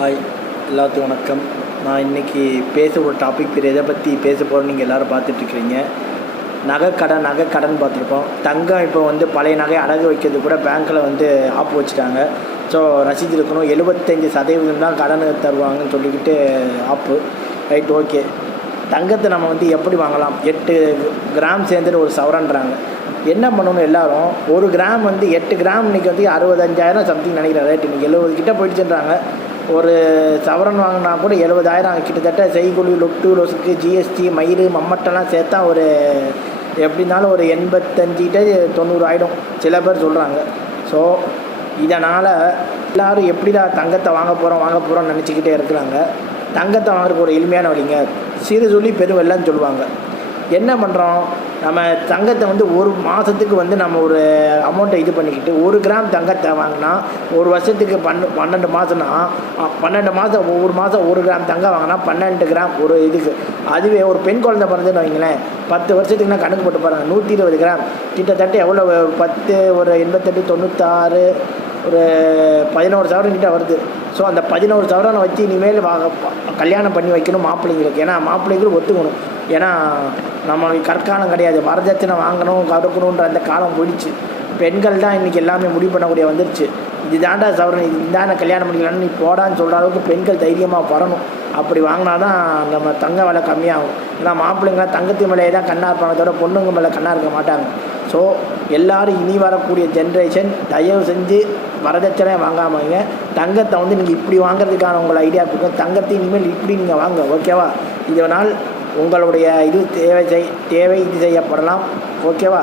Hi, எல்லாத்துக்கும் வணக்கம். நான் இன்றைக்கி பேச ஒரு டாபிக் எதை பற்றி பேச போகிறோன்னு நீங்கள் எல்லோரும் பார்த்துட்ருக்கிறீங்க. நகைக்கடன் பார்த்துருப்போம். தங்கம் இப்போ பழைய நகை அடகு வைக்கிறது கூட பேங்க்கில் ஆப்பு வச்சுட்டாங்க. ஸோ ரசீது இருக்கணும், 75% தான் கடன் தருவாங்கன்னு சொல்லிக்கிட்டு ஆப்பு. Right, okay. தங்கத்தை நம்ம எப்படி வாங்கலாம்? 8 கிராம் சேர்ந்துட்டு ஒரு சவரன்றாங்க. என்ன பண்ணணும்? எல்லோரும் ஒரு கிராம் 8 கிராம் இன்றைக்கி 65,000 சம்திங் நினைக்கிறேன். ரைட், இன்றைக்கி 70 கிட்ட போயிடுச்சுன்றாங்க. ஒரு சவரன் வாங்கினா கூட 70,000 கிட்டத்தட்ட. செய்கூலி, லொட்டு லொசுக்கு, ஜிஎஸ்டி, மயிறு, மம்மட்டெல்லாம் சேர்த்தா ஒரு எப்படின்னாலும் ஒரு 85-90 ஆகிடும் சில பேர் சொல்கிறாங்க. ஸோ இதனால் எல்லோரும் எப்படிடா தங்கத்தை வாங்க போகிறோம்னு நினச்சிக்கிட்டே இருக்கிறாங்க. தங்கத்தை வாங்குறதுக்கு ஒரு எளிமையான வழிங்க, சிறு சொல்லி பெருவெல்லாம் சொல்லுவாங்க. என்ன பண்ணுறோம்? நம்ம தங்கத்தை ஒரு மாதத்துக்கு நம்ம ஒரு அமௌண்ட்டை இது பண்ணிக்கிட்டு 1 கிராம் தங்கத்தை வாங்கினா ஒரு வருஷத்துக்கு 12 மாதம்னா 12 மாதம், ஒவ்வொரு மாதம் 1 கிராம் தங்கம் வாங்கினா 12 கிராம் ஒரு இதுக்கு. அதுவே ஒரு பெண் குழந்தை பிறந்துன்னு வைங்களேன், 10 வருஷத்துக்கு நான் கணக்கு போட்டு பாருங்கள், 120 கிராம் கிட்டத்தட்ட எவ்வளோ? 10 ஒரு 88 96 ஒரு 11 சவரன் கிட்ட வருது. ஸோ அந்த 11 சவரனை வச்சு இனிமேல் கல்யாணம் பண்ணி வைக்கணும் மாப்பிள்ளைங்களுக்கு. ஏன்னா மாப்பிள்ளைகளும் ஒத்துக்கணும். ஏன்னா நம்மளுக்கு கற்காலம் கிடையாது, வரதட்சணை வாங்கணும் கறக்கணுன்ற அந்த காலம் போயிடுச்சு. பெண்கள் தான் இன்றைக்கி எல்லாமே முடிவு பண்ணக்கூடிய வந்துருச்சு. இது தாண்டா சவரன், இது தானே கல்யாணம் பண்ணிக்கலான்னு நீ போடான்னு சொல்கிற அளவுக்கு பெண்கள் தைரியமாக வரணும். அப்படி வாங்கினா தான் நம்ம தங்க விலை கம்மியாகும். ஏன்னா மாப்பிள்ளைங்களாம் தங்கத்து மேலேயே தான் கண்ணாக இருப்பாங்க, தவிர பொண்ணுங்க மேலே கண்ணாக இருக்க மாட்டாங்க. ஸோ எல்லோரும் இனி வரக்கூடிய ஜென்ரேஷன் தயவு செஞ்சு வரதட்சணை வாங்காமங்க. தங்கத்தை நீங்கள் இப்படி வாங்கிறதுக்கான உங்களை ஐடியா கொடுங்க. தங்கத்தை இனிமேல் இப்படி நீங்கள் வாங்க, ஓகேவா? இதனால் உங்களுடைய இது தேவை இது செய்யப்படலாம், ஓகேவா?